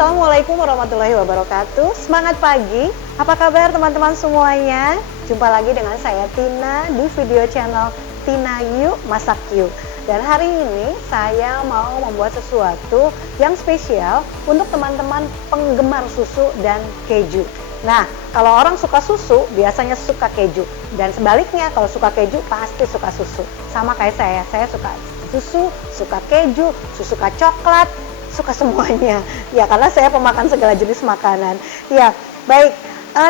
Assalamualaikum warahmatullahi wabarakatuh. Semangat pagi, apa kabar teman-teman semuanya? Jumpa lagi dengan saya Tina di video channel Tina Yuk Masak Yuk. Dan hari ini saya mau membuat sesuatu yang spesial untuk teman-teman penggemar susu dan keju. Nah, kalau orang suka susu biasanya suka keju, dan sebaliknya kalau suka keju pasti suka susu. Sama kayak saya suka susu, suka keju, suka coklat, suka semuanya ya, karena saya pemakan segala jenis makanan ya. Baik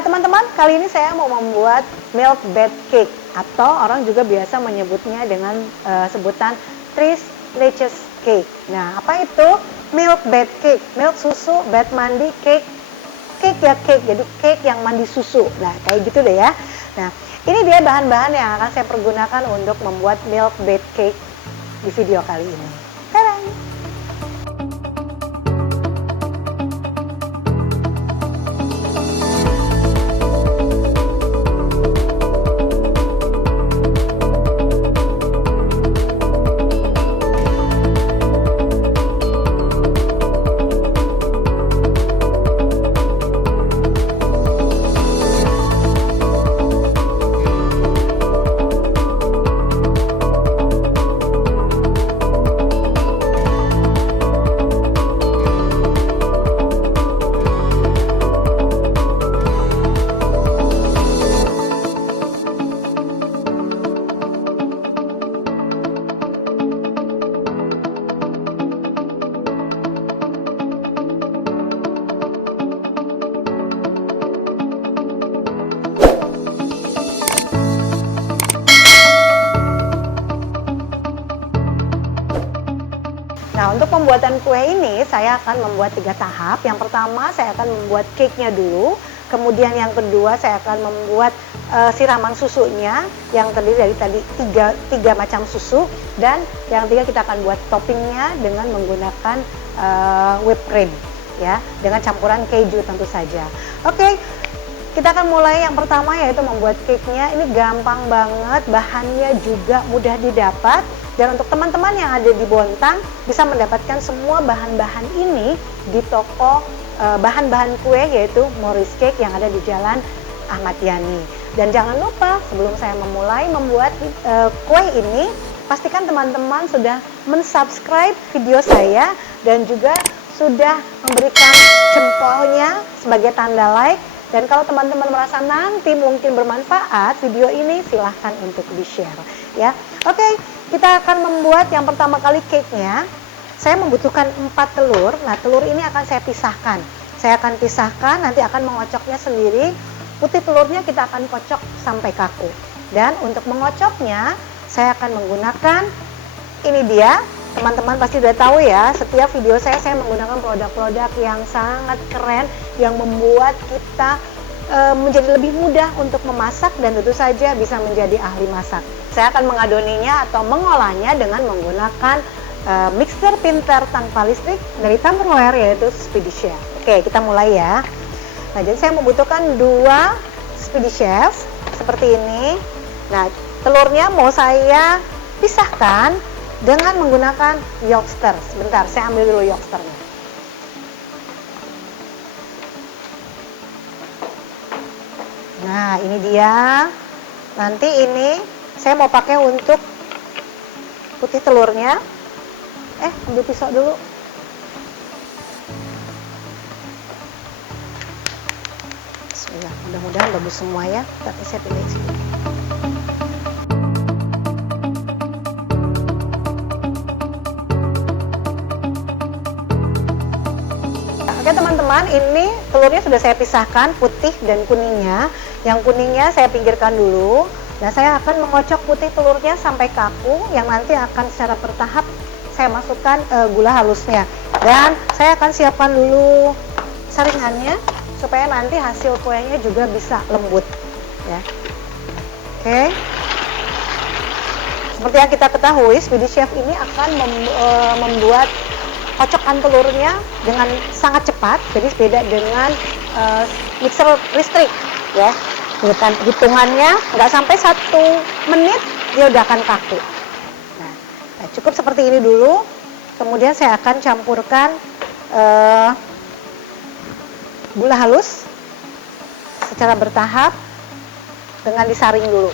teman-teman, kali ini saya mau membuat milk bed cake, atau orang juga biasa menyebutnya dengan sebutan tres leches cake. Nah, apa itu milk bed cake? Milk susu, bed mandi, cake, cake ya cake, jadi cake yang mandi susu. Nah, kayak gitu deh ya. Nah, ini dia bahan-bahan yang akan saya pergunakan untuk membuat milk bed cake di video kali ini. Tadang! Nah, untuk pembuatan kue ini saya akan membuat 3 tahap. Yang pertama saya akan membuat cake-nya dulu. Kemudian yang kedua saya akan membuat siraman susunya yang terdiri dari tadi 3 macam susu. Dan yang ketiga kita akan buat toppingnya dengan menggunakan whipped cream ya, dengan campuran keju tentu saja. Oke, kita akan mulai yang pertama, yaitu membuat cake-nya. Ini gampang banget, bahannya juga mudah didapat. Dan untuk teman-teman yang ada di Bontang bisa mendapatkan semua bahan-bahan ini di toko bahan-bahan kue, yaitu Morris Cake yang ada di Jalan Ahmad Yani. Dan jangan lupa, sebelum saya memulai membuat kue ini, pastikan teman-teman sudah mensubscribe video saya dan juga sudah memberikan jempolnya sebagai tanda like. Dan kalau teman-teman merasa nanti mungkin bermanfaat video ini, silahkan untuk di-share ya. Oke, kita akan membuat yang pertama kali cake-nya. Saya membutuhkan 4 telur. Nah, telur ini akan saya pisahkan. Saya akan pisahkan, nanti akan mengocoknya sendiri. Putih telurnya kita akan kocok sampai kaku. Dan untuk mengocoknya, saya akan menggunakan, ini dia. Teman-teman pasti udah tahu ya, setiap video saya menggunakan produk-produk yang sangat keren, yang membuat kita menjadi lebih mudah untuk memasak dan tentu saja bisa menjadi ahli masak. Saya akan mengadoninya atau mengolahnya dengan menggunakan mixer pintar tanpa listrik dari Tupperware, yaitu Speedy Chef. Oke, kita mulai ya. Nah, jadi saya membutuhkan 2 Speedy Chef seperti ini. Nah, telurnya mau saya pisahkan dengan menggunakan Yorkshire. Sebentar, saya ambil dulu Yorkshire-nya. Nah, ini dia. Nanti ini saya mau pakai untuk putih telurnya. Ambil pisau dulu. Bismillah, mudah-mudahan bagus semua ya. Tapi saya pilih sini. Oke teman-teman, ini telurnya sudah saya pisahkan, putih dan kuningnya. Yang kuningnya saya pinggirkan dulu. Nah, saya akan mengocok putih telurnya sampai kaku, yang nanti akan secara bertahap saya masukkan gula halusnya. Dan saya akan siapkan dulu saringannya supaya nanti hasil kuenya juga bisa lembut ya. Oke. Seperti yang kita ketahui, Speedy Chef ini akan membuat kocokan telurnya dengan sangat cepat, jadi beda dengan mixer listrik ya. Hitungannya nggak sampai 1 menit dia udah akan kaku. Nah, cukup seperti ini dulu. Kemudian saya akan campurkan gula halus secara bertahap dengan disaring dulu.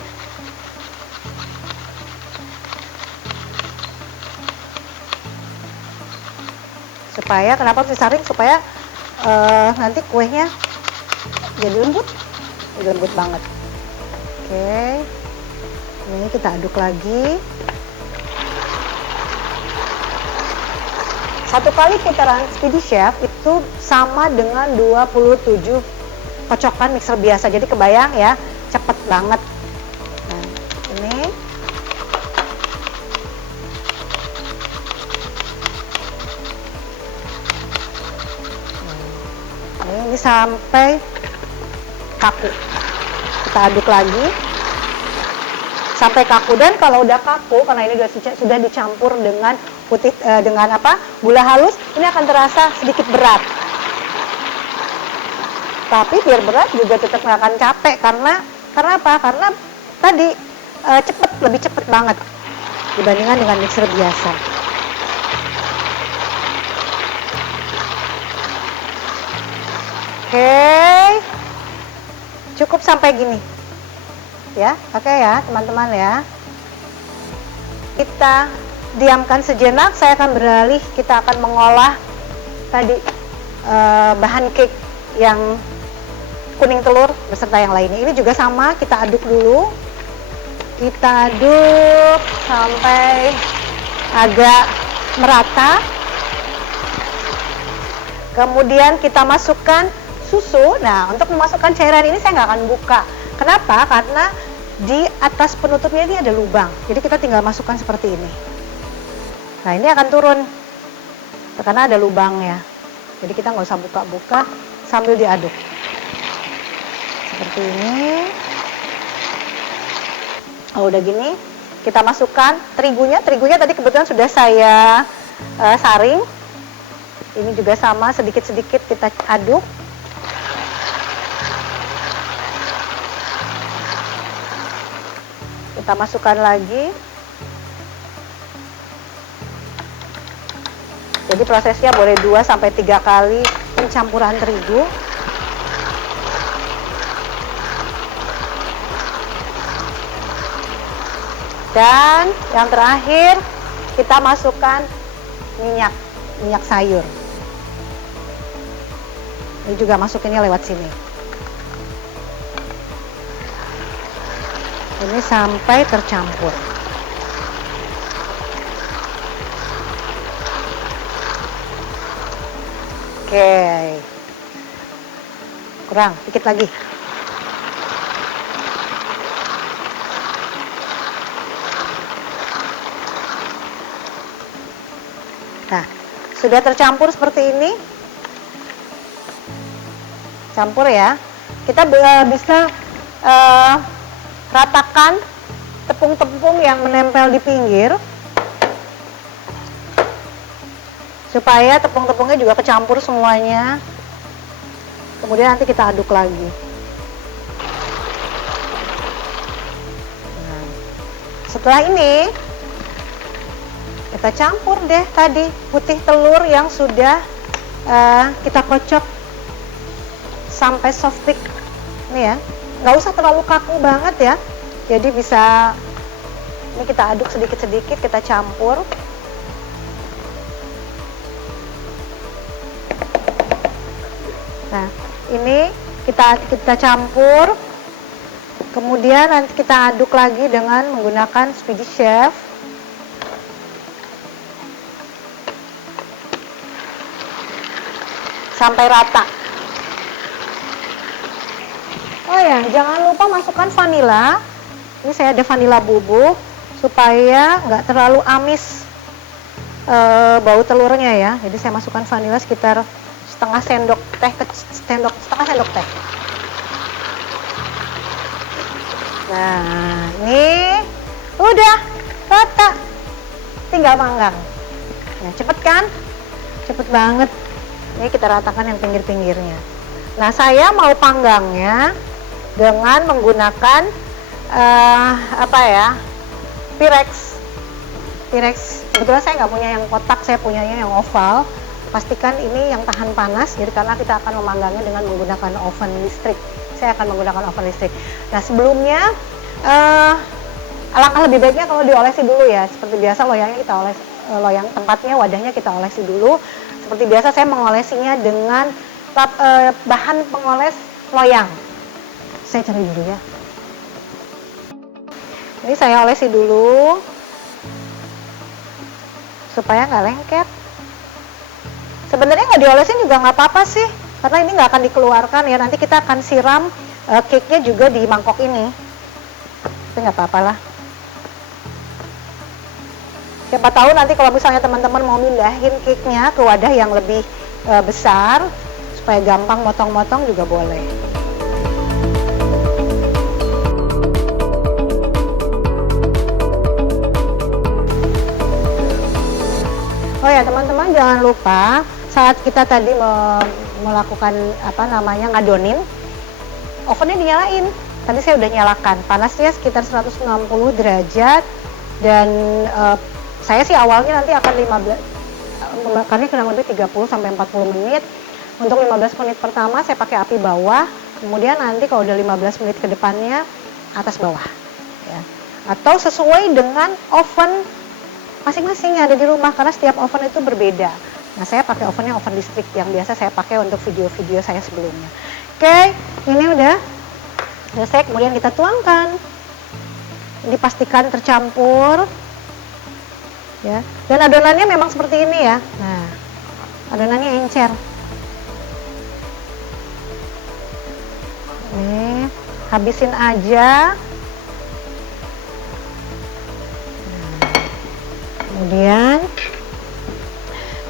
Supaya, kenapa harus disaring? Supaya nanti kuenya jadi lembut banget. Oke, ini kita aduk lagi. Satu kali putaran Speedy Chef itu sama dengan 27 kocokan mixer biasa. Jadi kebayang ya, cepet banget. Nah, ini ini sampai kaku. Kita aduk lagi sampai kaku, dan kalau udah kaku, karena ini sudah dicampur dengan putih gula halus, ini akan terasa sedikit berat. Tapi biar berat juga tetap nggak akan capek, karena apa? Karena tadi lebih cepet banget dibandingkan dengan mixer biasa. Oke, cukup sampai gini ya. Oke ya teman-teman ya, kita diamkan sejenak. Saya akan beralih, kita akan mengolah tadi bahan cake yang kuning telur beserta yang lainnya. Ini juga sama, kita aduk dulu, kita aduk sampai agak merata. Kemudian kita masukkan susu. Nah, untuk memasukkan cairan ini saya nggak akan buka. Kenapa? Karena di atas penutupnya ini ada lubang. Jadi kita tinggal masukkan seperti ini. Nah, ini akan turun karena ada lubangnya. Jadi kita nggak usah buka-buka sambil diaduk. Seperti ini. Oh, udah gini, kita masukkan terigunya. Terigunya tadi kebetulan sudah saya saring. Ini juga sama, sedikit-sedikit kita aduk. Kita masukkan lagi. Jadi prosesnya boleh 2-3 kali pencampuran terigu. Dan yang terakhir kita masukkan minyak sayur. Ini juga masukinnya lewat sini. Ini sampai tercampur. Oke. Kurang, dikit lagi. Nah, sudah tercampur seperti ini. Campur ya. Kita bisa ratakan tepung-tepung yang menempel di pinggir, supaya tepung-tepungnya juga kecampur semuanya. Kemudian nanti kita aduk lagi. Nah, setelah ini kita campur deh tadi putih telur yang sudah kita kocok sampai soft thick. Ini ya, nggak usah terlalu kaku banget ya. Jadi bisa, ini kita aduk sedikit-sedikit, kita campur. Nah, ini kita campur. Kemudian nanti kita aduk lagi dengan menggunakan Speedy Chef. Sampai rata. Oh ya, jangan lupa masukkan vanila. Ini saya ada vanila bubuk supaya nggak terlalu amis bau telurnya ya. Jadi saya masukkan vanila sekitar setengah sendok teh. Nah, ini udah rata, tinggal panggang. Nah, cepet kan? Cepet banget. Ini kita ratakan yang pinggir-pinggirnya. Nah, saya mau panggangnya dengan menggunakan Pyrex. Kebetulan saya nggak punya yang kotak, saya punyanya yang oval. pastikan ini yang tahan panas, jadi karena kita akan memanggangnya dengan menggunakan oven listrik. Saya akan menggunakan oven listrik. Nah sebelumnya alangkah lebih baiknya kalau diolesi dulu ya. Seperti biasa loyangnya kita oles, loyang tempatnya, wadahnya kita olesi dulu. Seperti biasa saya mengolesinya dengan bahan pengoles loyang. Saya cari dulu ya. Ini saya olesi dulu supaya nggak lengket. Sebenarnya nggak diolesin juga nggak apa-apa sih, karena ini nggak akan dikeluarkan ya. Nanti kita akan siram cake-nya juga di mangkok ini. Tapi nggak apa-apa lah. Siapa tahu nanti kalau misalnya teman-teman mau mindahin cake-nya ke wadah yang lebih besar, supaya gampang motong-motong juga boleh. Oh ya teman-teman, jangan lupa saat kita tadi melakukan ngadonin, ovennya dinyalain. Tadi saya udah nyalakan, panasnya sekitar 160 derajat dan saya sih awalnya nanti akan 15, makannya kurang lebih 30 sampai 40 menit. Untuk 15 menit pertama saya pakai api bawah, kemudian nanti kalau udah 15 menit ke depannya atas bawah ya. Atau sesuai dengan oven masing-masing yang ada di rumah, karena setiap oven itu berbeda. Nah saya pakai ovennya oven listrik yang biasa saya pakai untuk video-video saya sebelumnya. Oke, ini udah selesai, kemudian kita tuangkan. Dipastikan tercampur ya. Dan adonannya memang seperti ini ya. Nah, adonannya encer. Nih, habisin aja. Kemudian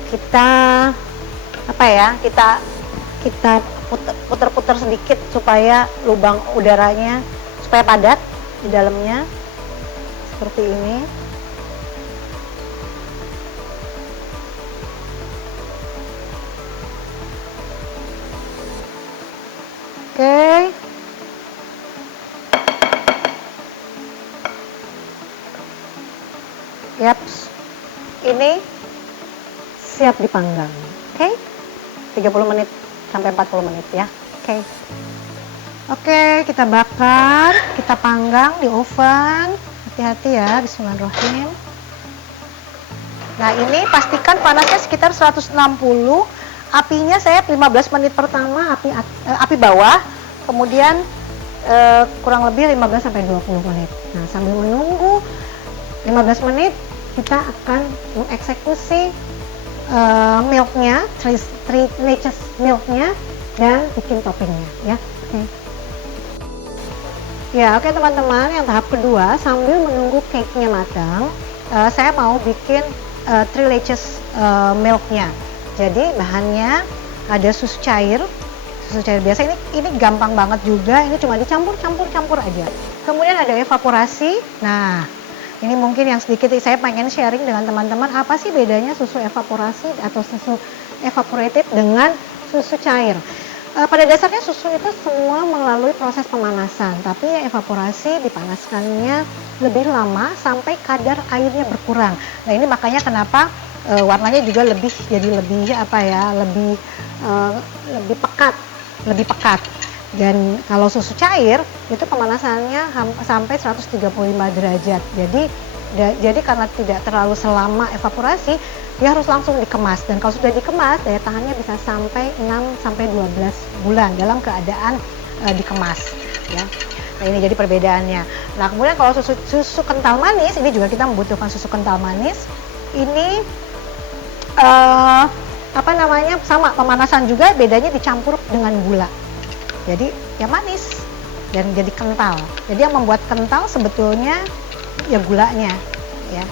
kita kita putar-putar sedikit supaya lubang udaranya supaya padat di dalamnya seperti ini. Oke. Yaps. Ini siap dipanggang. Oke. 30 menit sampai 40 menit ya. Oke. Oke, kita bakar, kita panggang di oven. Hati-hati ya, bismillahirrahmanirrahim. Nah, ini pastikan panasnya sekitar 160. Apinya saya 15 menit pertama api bawah, kemudian kurang lebih 15 sampai 20 menit. Nah, sambil menunggu 15 menit kita akan mengeksekusi milknya, 3 lattice milknya, dan bikin toppingnya ya. Oke. Ya, oke teman-teman, yang tahap kedua sambil menunggu cake-nya matang, saya mau bikin 3 lattice milknya. Jadi bahannya ada susu cair biasa, ini gampang banget juga, ini cuma dicampur aja. Kemudian ada evaporasi. Nah, ini mungkin yang sedikit saya pengen sharing dengan teman-teman, apa sih bedanya susu evaporasi atau susu evaporated dengan susu cair. Pada dasarnya susu itu semua melalui proses pemanasan, tapi evaporasi dipanaskannya lebih lama sampai kadar airnya berkurang. Nah ini makanya kenapa warnanya juga lebih pekat. Dan kalau susu cair itu pemanasannya sampai 135 derajat. Jadi karena tidak terlalu selama evaporasi, dia harus langsung dikemas. Dan kalau sudah dikemas, daya tahannya bisa sampai 6 sampai 12 bulan dalam keadaan dikemas ya. Nah, ini jadi perbedaannya. Nah, kemudian kalau susu kental manis, ini juga kita membutuhkan susu kental manis. Ini sama pemanasan juga, bedanya dicampur dengan gula. Jadi ya manis dan jadi kental. Jadi yang membuat kental sebetulnya ya gulanya ya.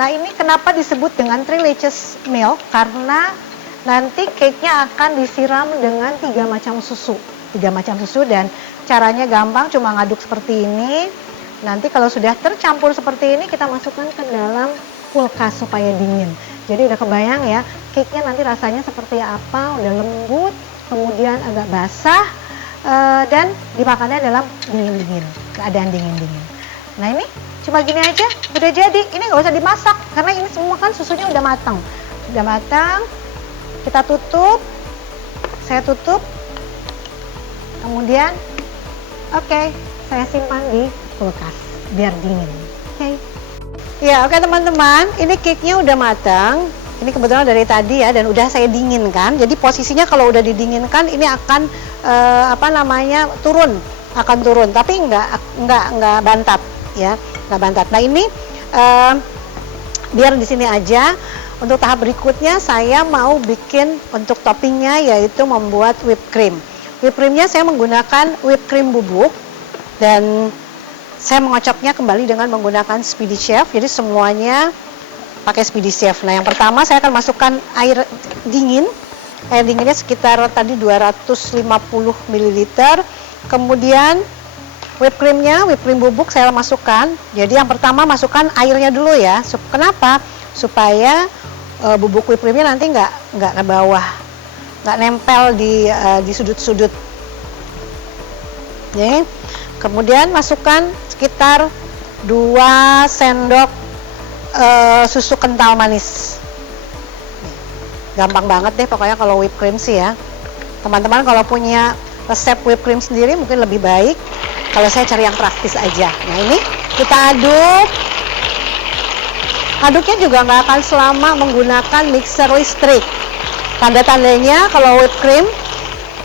Nah ini kenapa disebut dengan 3 lattice milk, karena nanti cake-nya akan disiram dengan 3 macam susu. Dan caranya gampang, cuma ngaduk seperti ini. Nanti kalau sudah tercampur seperti ini, kita masukkan ke dalam kulkas supaya dingin. Jadi udah kebayang ya, cake-nya nanti rasanya seperti apa, udah lembut, kemudian agak basah, dan dimakannya dalam dingin-dingin, keadaan dingin-dingin. Nah ini cuma gini aja, udah jadi. Ini nggak usah dimasak, karena ini semua kan susunya udah matang. Udah matang. Kita tutup. Saya tutup. Kemudian, oke, saya simpan di kulkas biar dingin. Oke. Ya, oke teman-teman, ini cake-nya udah matang. Ini kebetulan dari tadi ya, dan udah saya dinginkan. Jadi posisinya kalau udah didinginkan, ini akan akan turun. Tapi nggak bantat ya, nggak bantat. Nah ini biar di sini aja. Untuk tahap berikutnya saya mau bikin untuk toppingnya, yaitu membuat whipped cream. Whipped creamnya saya menggunakan whipped cream bubuk dan saya mengocoknya kembali dengan menggunakan Speedy Chef. Jadi semuanya pakai Speedy Chef. Nah yang pertama saya akan masukkan air dingin. Air dinginnya sekitar tadi 250 ml. Kemudian whipped cream bubuk saya masukkan. Jadi yang pertama masukkan airnya dulu ya. Kenapa? Supaya bubuk whipped creamnya nanti nggak ke bawah, nggak nempel di sudut-sudut. Kemudian masukkan sekitar 2 sendok susu kental manis. Gampang banget deh pokoknya kalau whipped cream sih ya. Teman-teman kalau punya resep whipped cream sendiri mungkin lebih baik. Kalau saya cari yang praktis aja. Nah ini kita aduk. Aduknya juga nggak akan selama menggunakan mixer listrik. Tanda-tandanya kalau whipped cream,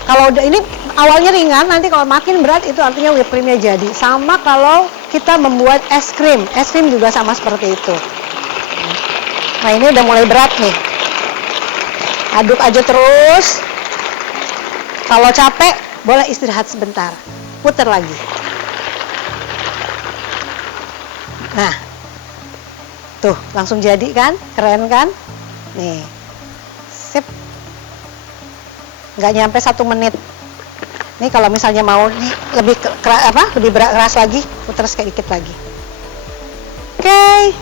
kalau ini awalnya ringan, nanti kalau makin berat itu artinya whipped creamnya jadi. Sama kalau kita membuat es krim juga sama seperti itu. Nah ini udah mulai berat nih. Aduk aja terus. Kalau capek boleh istirahat sebentar. Putar lagi. Nah, tuh langsung jadi kan, keren kan? Nih, sip. Nggak nyampe 1 menit. Nih kalau misalnya mau lebih keras lagi, putar kayak dikit lagi. Oke,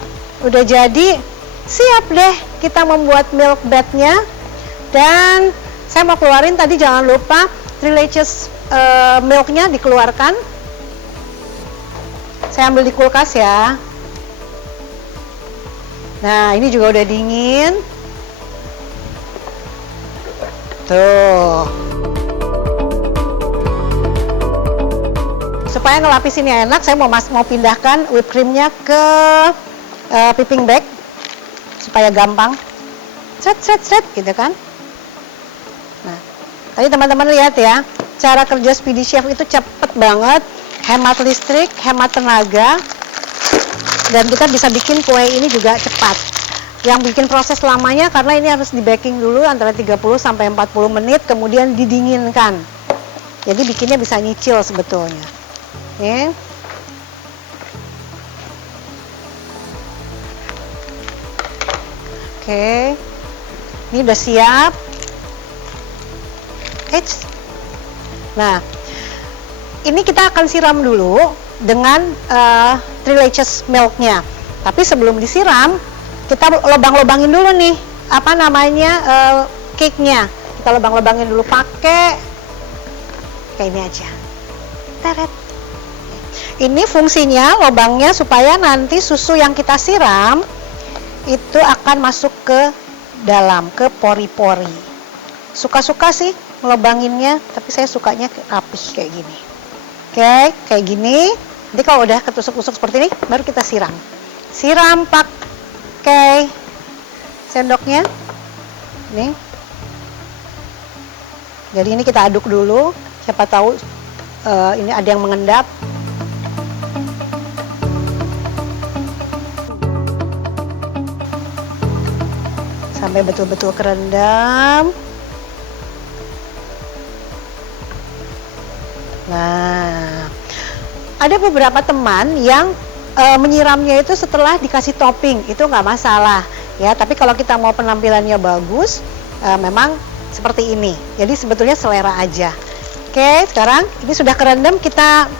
udah jadi. Siap deh kita membuat milk bath-nya. Dan saya mau keluarin tadi, jangan lupa 3 latches milk-nya dikeluarkan. Saya ambil di kulkas ya. Nah ini juga udah dingin. Tuh. Supaya ngelapisinnya enak, saya mau pindahkan whipped creamnya ke piping bag supaya gampang. Set gitu kan. Nah, tadi teman-teman lihat ya, cara kerja Speedy Chef itu cepet banget, hemat listrik, hemat tenaga, dan kita bisa bikin kue ini juga cepat. Yang bikin proses lamanya karena ini harus di baking dulu antara 30 sampai 40 menit, kemudian didinginkan. Jadi bikinnya bisa nyicil sebetulnya. Oke. Oke. Ini udah siap. Nah, ini kita akan siram dulu dengan 3 latches milk-nya. Tapi sebelum disiram, kita lobang-lobangin dulu nih, cake-nya. Kita lobang-lobangin dulu pakai kayak ini aja. Teret. Ini fungsinya lobangnya supaya nanti susu yang kita siram itu akan masuk ke dalam, ke pori-pori. Suka-suka sih ngelobanginnya, tapi saya sukanya rapih kayak gini. Oke, kayak gini. Nanti kalau udah ketusuk-tusuk seperti ini, baru kita siram. Siram pakai sendoknya. Nih. Jadi ini kita aduk dulu. Siapa tahu ini ada yang mengendap. Sampai betul-betul kerendam. Nah, ada beberapa teman yang menyiramnya itu setelah dikasih topping, itu nggak masalah ya. Tapi kalau kita mau penampilannya bagus, memang seperti ini. Jadi sebetulnya selera aja. Oke, sekarang ini sudah kerendam, kita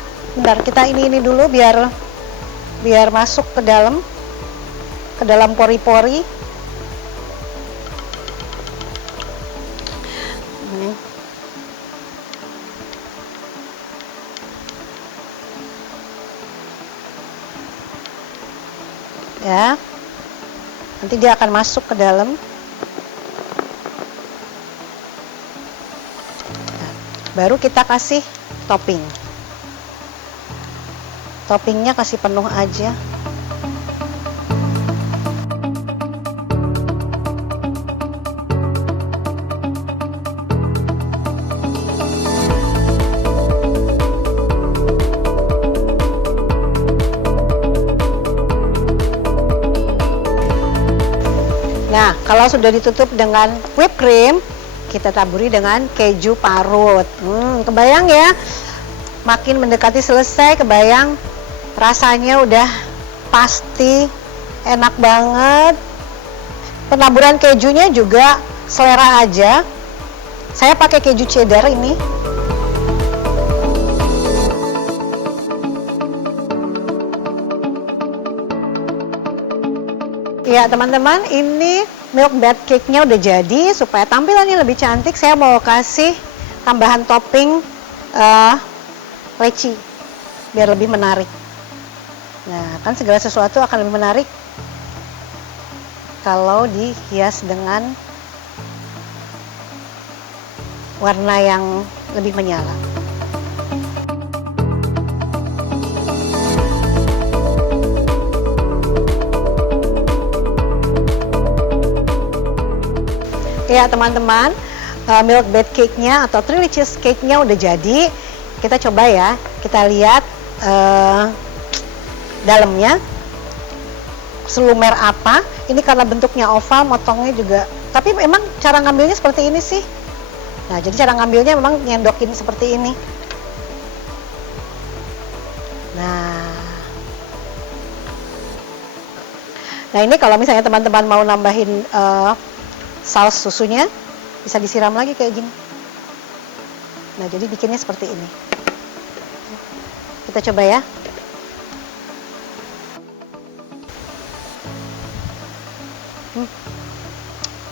ini dulu biar masuk ke dalam pori-pori. Ya, nanti dia akan masuk ke dalam. Baru kita kasih topping. Toppingnya kasih penuh aja. Nah, kalau sudah ditutup dengan whipped cream, kita taburi dengan keju parut. Kebayang ya, makin mendekati selesai, kebayang rasanya udah pasti enak banget. Penaburan kejunya juga selera aja. Saya pakai keju cheddar ini. Ya teman-teman, ini milk bed cake-nya udah jadi. Supaya tampilannya lebih cantik, saya mau kasih tambahan topping leci biar lebih menarik. Nah, kan segala sesuatu akan lebih menarik kalau dihias dengan warna yang lebih menyala. Ya teman-teman, milk bed cake-nya atau three cheese cake-nya udah jadi. Kita coba ya, kita lihat dalamnya selumer apa. Ini karena bentuknya oval, motongnya juga. Tapi memang cara ngambilnya seperti ini sih. Nah, jadi cara ngambilnya memang nyendokin seperti ini. Nah ini kalau misalnya teman-teman mau nambahin saus susunya, bisa disiram lagi kayak gini. Nah, jadi bikinnya seperti ini. Kita coba ya.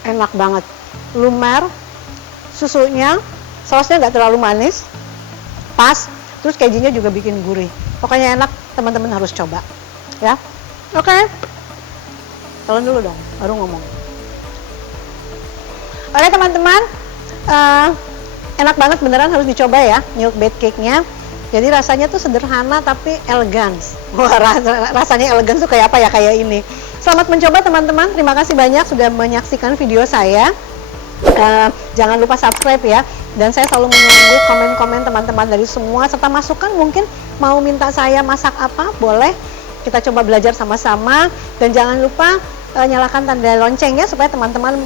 Enak banget. Lumer, susunya, sausnya nggak terlalu manis, pas. Terus kejunya juga bikin gurih. Pokoknya enak, teman-teman harus coba. Ya, oke. Telan dulu dong, baru ngomong. Oke teman-teman, enak banget beneran, harus dicoba ya milk bed cake-nya. Jadi rasanya tuh sederhana tapi elegan. Wah, rasanya elegan tuh kayak apa ya, kayak ini. Selamat mencoba teman-teman, terima kasih banyak sudah menyaksikan video saya. Jangan lupa subscribe ya. Dan saya selalu menunggu komen-komen teman-teman dari semua, serta masukan mungkin mau minta saya masak apa, boleh. Kita coba belajar sama-sama. Dan jangan lupa nyalakan tanda loncengnya supaya teman-teman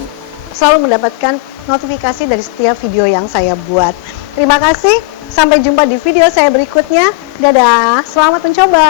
selalu mendapatkan notifikasi dari setiap video yang saya buat. Terima kasih, sampai jumpa di video saya berikutnya. Dadah, selamat mencoba.